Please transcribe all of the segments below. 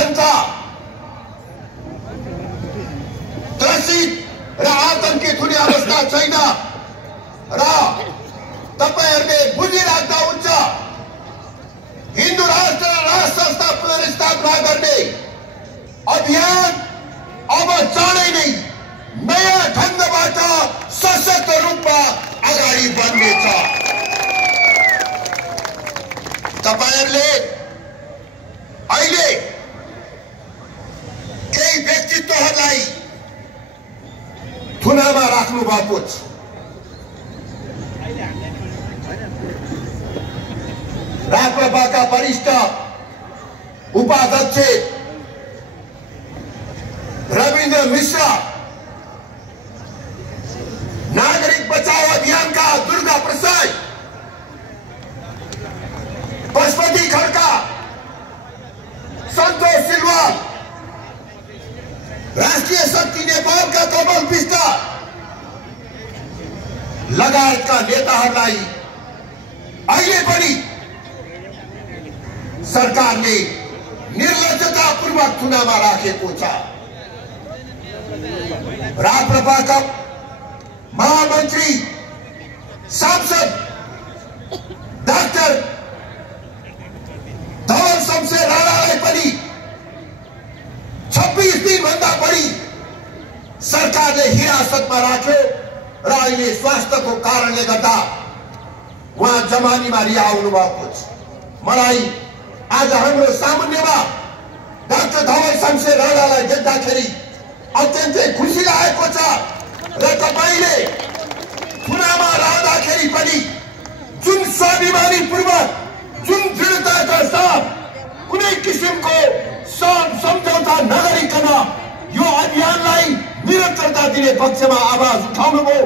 जनता त्रसित र आतंकित हुने अवस्था छैन र तपाईहरुले बुझिराख्दा हुन्छ। हिन्दू राष्ट्र र राष्ट्र संस्था पुनर्स्थापना गर्ने अभियान अब चाँडै नै नयाँ ढंगबाट सशक्त रूपमा अगाडि बढ्नेछ। तपाईहरुले अहिले केही व्यक्तित्वहरूलाई थुनामा राख्नु भएको छ। राप्रपाका वरिष्ठ उपाध्यक्ष रविन्द्र मिश्र, नागरिक बचाओ अभियानका दुर्गा प्रसाद, पशुपति खड्का, सन्तोष सिलवाल, राष्ट्रिय शक्ति नेपालका कमल विष्ट लगायतका नेताहरूलाई अहिले पनि सरकारले निर्लज्जतापूर्वक थुनामा राखेको छ। राप्रपाका महामन्त्री सांसद डाक्टर धवल शमशेर राणालाई पनि 26 दिनभन्दा बढी सरकारले हिरासतमा राख्यो र अहिले स्वास्थ्यको कारणले गर्दा उहाँ जमानीमा रिहा हुनुभएको छ। मलाई आज हाम्रो सामुन्नेमा डाक्टर धवल शमशेर राणालाई देख्दाखेरि अत्यन्तै खुसी लागेको छ र तपाईले थुनामा रहँदाखेरि पनि जुन स्वाभिमानीपूर्वक, जुन दृढताका साथ कुनै किसिमको सम्झौता नगरिकन यो अभियानलाई निरन्तरता दिने पक्षमा आवाज उठाउनुभयो,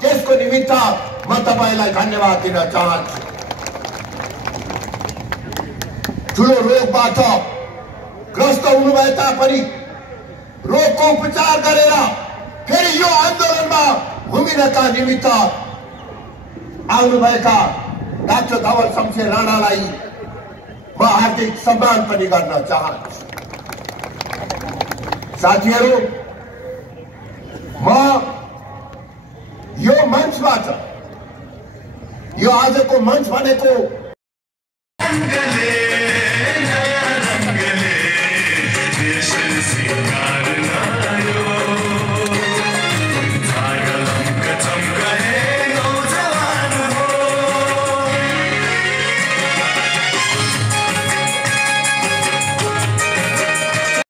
त्यसको निमित्त म तपाईलाई धन्यवाद दिन चाहन्छु। ठूलो रोगबाट ग्रस्त हुनुभए तापनि रोगको उपचार गरेर फेरि यो आन्दोलनमा भूमिका निमित्त आउनुभएका डाक्टर धवल शमशेर राणालाई म हार्दिक सम्मान पनि गर्न चाहन्छु। साथीहरू, म यो मञ्चबाट, यो आजको मञ्च भनेको